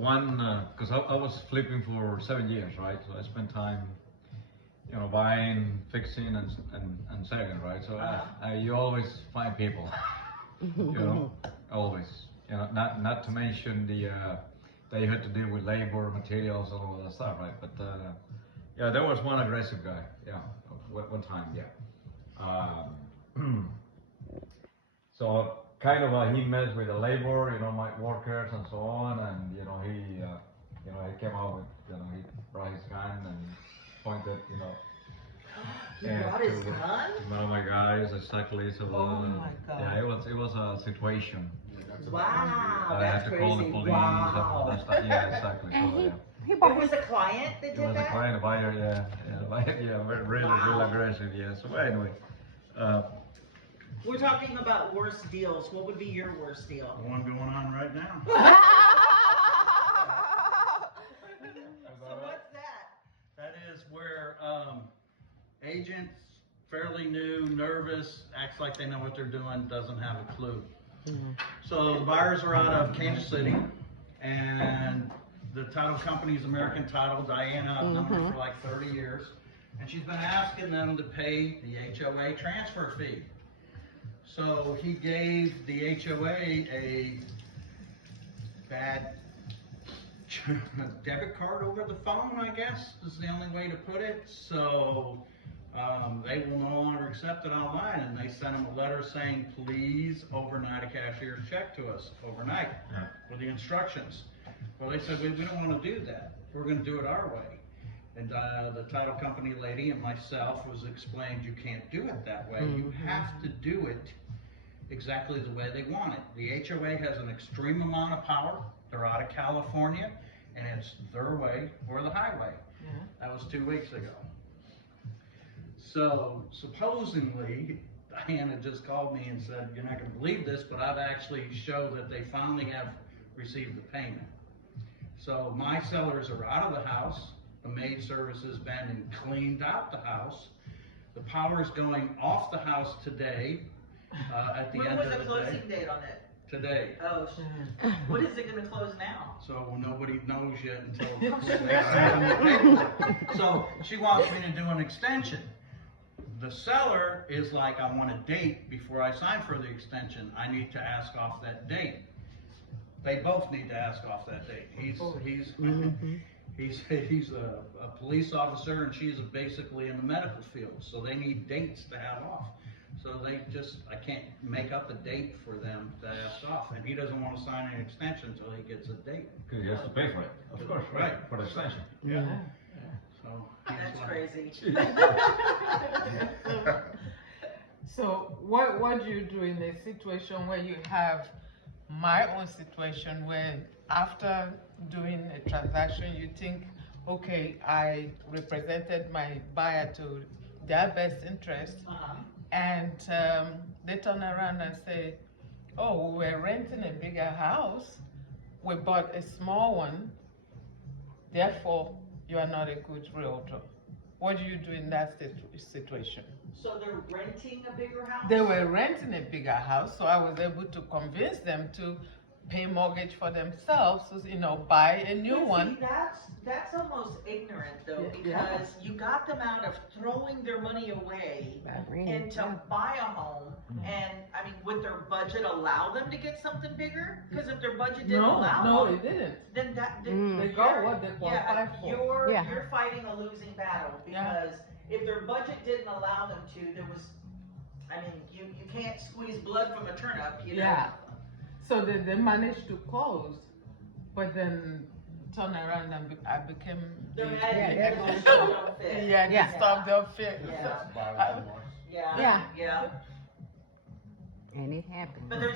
because I was flipping for 7 years, right? So I spent time, buying, fixing, and selling, right? So you always find people, always. Not to mention that you had to deal with labor, materials, and all that stuff, right? But yeah, there was one aggressive guy, yeah, one time, yeah. So kind of he messed with the labor, my workers and so on, and he came out with, he brought his gun and pointed, He brought his gun? to one of my guys, exactly. So Oh my God. yeah, it was a situation. Wow, I that's had to crazy. call the police. Wow. And stuff. Yeah, exactly. And So, he, yeah. he It bought was his, a client that It did was a that? client, a buyer, yeah, really, Wow. real aggressive, yeah. So anyway, We're talking about worst deals. What would be your worst deal? The one going on right now. So what's that? That is where agents, fairly new, nervous, acts like they know what they're doing, doesn't have a clue. So the buyers are out of Kansas City, and the title company's American Title. Diana, I've known her for like 30 years, and she's been asking them to pay the HOA transfer fee. So he gave the HOA a bad debit card over the phone, I guess, is the only way to put it. So they will no longer accept it online, and they sent him a letter saying, please overnight a cashier's check to us overnight with the instructions. Well, they said, we don't want to do that. We're going to do it our way. And the title company lady and myself was explained, you can't do it that way. You have to do it exactly the way they want it. The HOA has an extreme amount of power. They're out of California, and it's their way or the highway. That was 2 weeks ago. So supposedly, Diana just called me and said, you're not going to believe this, but I've actually showed that they finally have received the payment. So my sellers are out of the house. The maid service has been and cleaned out the house. The power's going off the house today. At the When end was of the the closing day. date on it? Today. Oh, what is it gonna close now? So nobody knows yet until they send them the paperwork. So she wants me to do an extension. The seller is like, I want a date before I sign for the extension. I need to ask off that date. They both need to ask off that date. He's a police officer, and she's basically in the medical field, so they need dates to have off. So I can't make up a date for them to ask off, and he doesn't want to sign an extension until he gets a date. because he has to pay for it, of course, right? For the extension. Yeah. So he's That's like- crazy. So what do you do in a situation where you have my own situation where after doing a transaction you think, okay, I represented my buyer to their best interest, and they turn around and say, oh, we were renting a bigger house, we bought a small one, therefore you are not a good realtor. What do you do in that situation? So they're renting a bigger house? They were renting a bigger house, so I was able to convince them to pay mortgage for themselves, so, buy a new But one. see, that's almost ignorant though, Yeah. because you got them out of throwing their money away and to buy a home, and I mean, would their budget allow them to get something bigger? Because if their budget didn't No, allow they them, didn't. then They got what they qualified for. you're fighting a losing battle, because if their budget didn't allow them to, you can't squeeze blood from a turnip, you know? Yeah. So they managed to close, but then turn around and I became They're the mad because extra- the stuff don't fit. the stuff don't fit. Yeah. Yeah. Yeah. And it happened. But there's